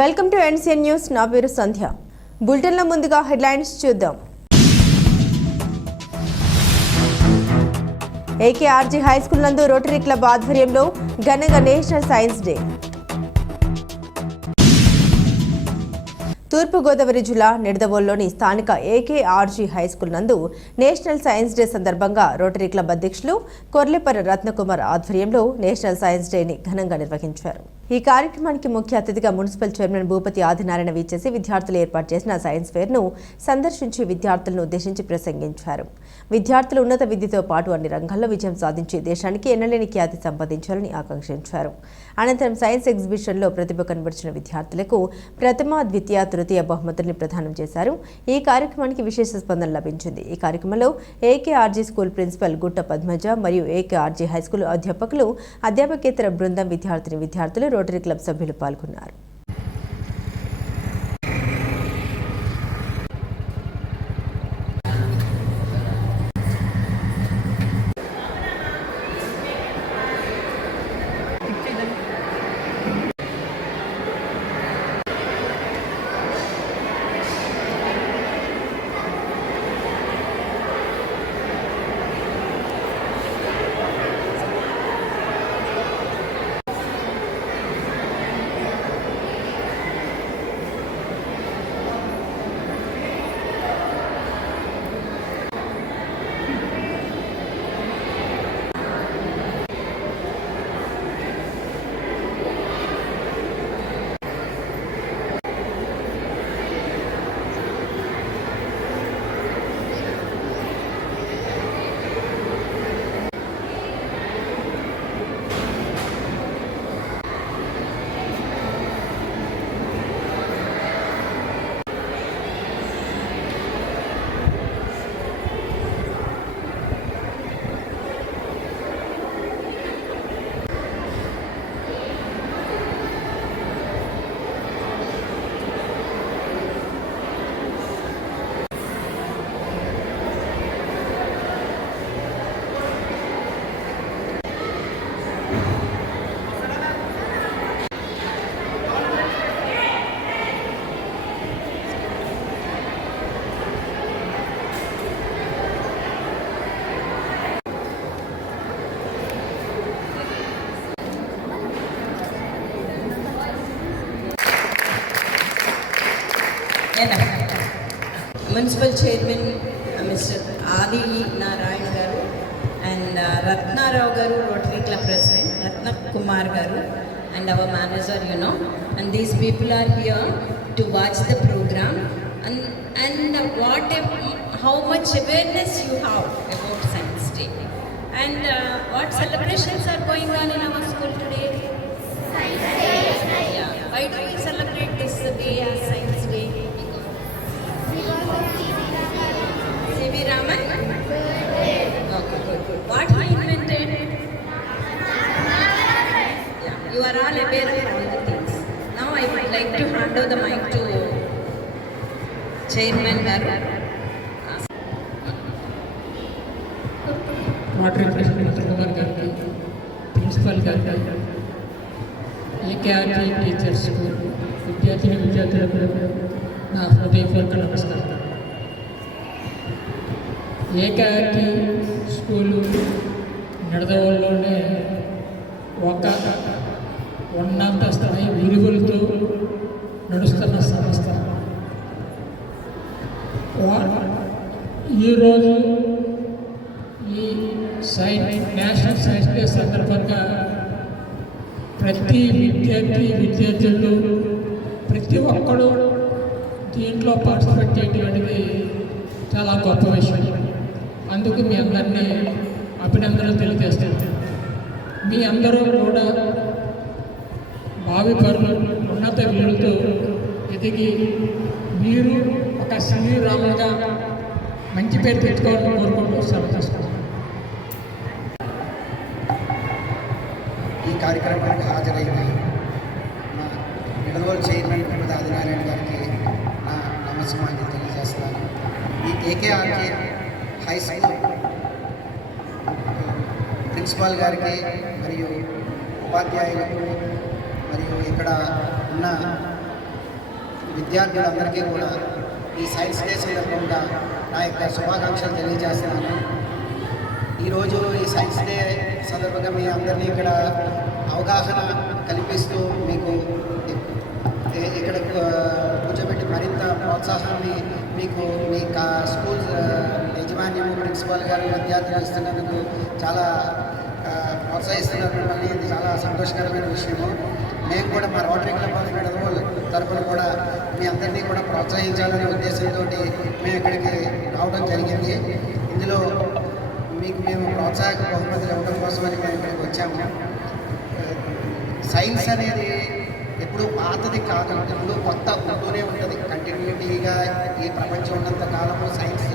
Welcome to NCN news. నా పేరు సంధ్య. బులెటిన్లో ముందుగా హెడ్లైన్స్ చూద్దాం. ఏకేఆర్జీ హై స్కూల్ నందు రోటరీ క్లబ్ ఆధ్వర్యంలో ఘనంగా నేషనల్ సైన్స్ డే. తూర్పుగోదావరి జిల్లా నిడదవోలులోని స్థానిక ఏకేఆర్జీ హై స్కూల్ నందు నేషనల్ సైన్స్ డే సందర్భంగా రోటరీ క్లబ్ అధ్యక్షులు కొర్లేపర్ర రత్నకుమార్ ఆధ్వర్యంలో నేషనల్ సైన్స్ డేని ఘనంగా నిర్వహించారు. ఈ కార్యక్రమానికి ముఖ్య అతిథిగా మున్సిపల్ చైర్మన్ భూపతి ఆదినారాయణ విచ్చేసి విద్యార్థులు ఏర్పాటు చేసిన సైన్స్ ఫేర్ ను సందర్శించి విద్యార్థులను ఉద్దేశించి ప్రసంగించారు. విద్యార్థులు ఉన్నత విద్యతో పాటు అన్ని రంగాల్లో విజయం సాధించి దేశానికి ఎన్నలేని ఖ్యాతి సంపాదించాలని ఆకాంక్షించారు. అనంతరం సైన్స్ ఎగ్జిబిషన్లో ప్రతిభ కనబరిచిన విద్యార్థులకు ప్రథమ, ద్వితీయ, తృతీయ బహుమతుల్ని ప్రదానం చేశారు. ఈ కార్యక్రమానికి విశేష స్పందన లభించింది. ఈ కార్యక్రమంలో ఏకేఆర్జీ స్కూల్ ప్రిన్సిపల్ గుట్ట పద్మజ మరియు ఏకేఆర్జీ హైస్కూల్ అధ్యాపకులు, అధ్యాపకేతర బృందం, విద్యార్థులు, రోటరీ క్లబ్ సభ్యులు పాల్గొన్నారు. మున్సిపల్ చైర్మన్ మిస్టర్ ఆది నారాయణ గారు అండ్ రత్నారావు గారు, రోటరీ క్లబ్ ప్రెసిడెంట్ రత్న కుమార్ గారు, and our manager, and these people are here to watch the program and how much awareness you have about Science Day and what celebrations are going on in our school today. Science Day. Yeah. Why do we celebrate this day as Science Day? C.V. Raman? Okay, good. What he invented? Yeah, you are all aware of all the things. Now I would like to hand over the mic to Chairman Garu. Water president Kumar గారికి, principal గారికి, ఏకేఆర్జీ టీచర్స్కు, విద్యార్థులకు నా హృదయపూర్వక నమస్కారం. ఏకేఆర్జీ school నిడదవోలులోనే ఒక ఉన్నత స్థాయి విలువలతో నడుస్తున్న సంస్థ. ఈరోజు ఈ నేషనల్ సైన్స్ డే సందర్భంగా ప్రతి విద్యార్థులు ప్రతి ఒక్కడు దీంట్లో పార్టిసిపేట్ చేయడం చాలా గొప్ప విషయం. అందుకు మీ అందరినీ అభినందనలు తెలియజేస్తాను. మీ అందరూ కూడా భావి పరులు ఉన్నత విలువలతో ఎదిగి మీరు ఒక శ్రీరాములుగా మంచి పేరు తెచ్చుకోవాలని కోరుకుంటూ సెలవు తీసుకుంటాను. ఈ కార్యక్రమానికి హాజరైన మా నిడదవోలు చైర్మన్ భూపతి ఆదినారాయణ గారికి నా నమస్కారాన్ని తెలియజేస్తాను. ఈ ఏకేఆర్జీ హై స్కూల్ ప్రిన్సిపాల్ గారికి మరియు ఉపాధ్యాయులకు మరియు ఇక్కడ ఉన్న విద్యార్థులందరికీ కూడా ఈ సైన్స్ డే సందర్భంగా నా యొక్క శుభాకాంక్షలు తెలియజేస్తున్నాను. ఈరోజు ఈ సైన్స్ డే సందర్భంగా మీ అందరినీ ఇక్కడ అవగాహన కల్పిస్తూ మీకు ఇక్కడ కూర్చోబెట్టి మరింత ప్రోత్సాహాన్ని మీకు మీ స్కూల్ యజమాన్యం ప్రిన్సిపాల్ గారు విద్యార్థులు ఇస్తున్నందుకు చాలా ప్రోత్సహిస్తున్నారు మిమ్మల్ని. ఇది చాలా సంతోషకరమైన విషయము. మేము కూడా మా రోటరీ క్లబ్ ఆఫ్ నిడదవోలు తరఫున కూడా మీ అందరినీ కూడా ప్రోత్సహించాలనే ఉద్దేశంతో మేము ఇక్కడికి రావడం జరిగింది. ఇందులో మీకు మేము ప్రోత్సాహక బహుమతులు ఇవ్వడం కోసమని మేము ఇక్కడికి వచ్చాము. సైన్స్ అనేది ఎప్పుడు పాతది కాదు, ఎప్పుడు కొత్త ఉంటూనే ఉంటుంది. కంటిన్యూటీగా ఈ ప్రపంచం ఉన్నంత కాలము సైన్స్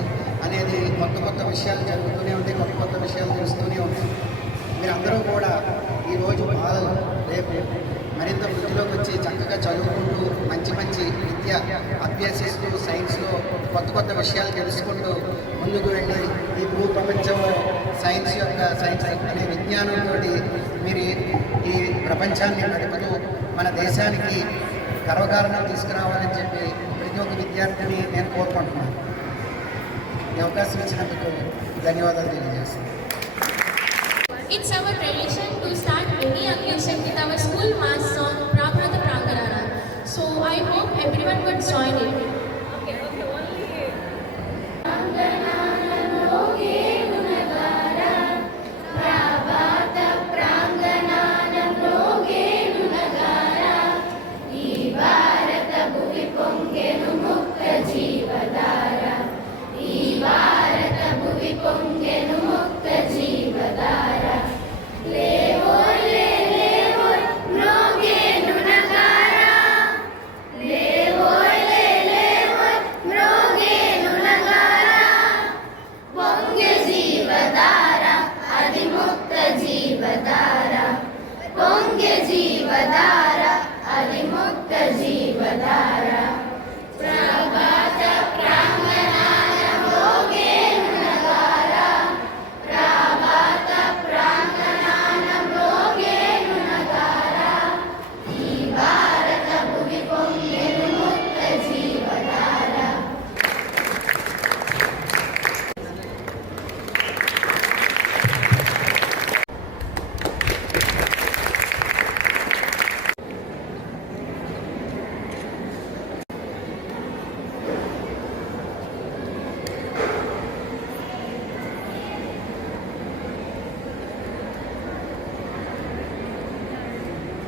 అనేది కొత్త కొత్త విషయాలు జరుగుతూనే ఉంటాయి, కొత్త కొత్త విషయాలు తెలుస్తూనే ఉంటాయి. మీరందరూ కూడా ఈరోజు బాధలు రేపు మరింత వృద్ధిలోకి వచ్చి చక్కగా చదువుకుంటూ మంచి మంచి విద్య అభ్యసిస్తూ సైన్స్లో కొత్త కొత్త విషయాలు తెలుసుకుంటూ ముందుకు వెళ్ళి ఈ భూ ప్రపంచంలో సైన్స్ అనే విజ్ఞానంతో మీరు ఈ ప్రపంచాన్ని నడుపుతూ మన దేశానికి గర్వకారణం తీసుకురావాలని చెప్పి ప్రతి ఒక్క విద్యార్థిని నేను కోరుకుంటున్నాను. ఈ అవకాశం ఇచ్చినందుకు ధన్యవాదాలు తెలియజేస్తున్నాను. It's our tradition to start any occasion with our school mass song Prabhupada Prangarana. So I hope everyone would join it.